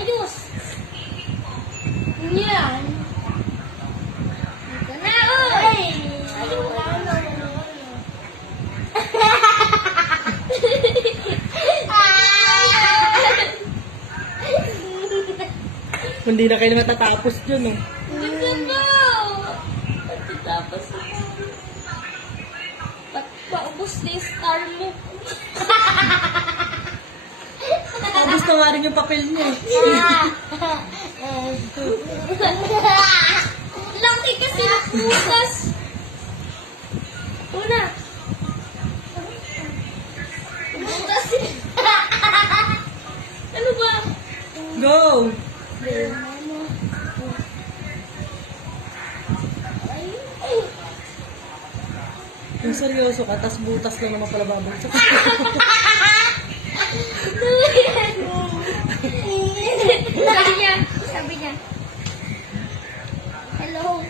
Ayos. Yan. Ito na, oy. Ayos. Hindi na kayo matatapos dyan, oh. Gusto mo. Pagkatapos paubos na yung star mo. Tapos na nga rin yung papel niya, eh. Laki kasi ng putas. Una. Putas. Ano ba? Go! Yung seryoso ka, tas butas lang naman pala babagsak. Sabi niya, hello.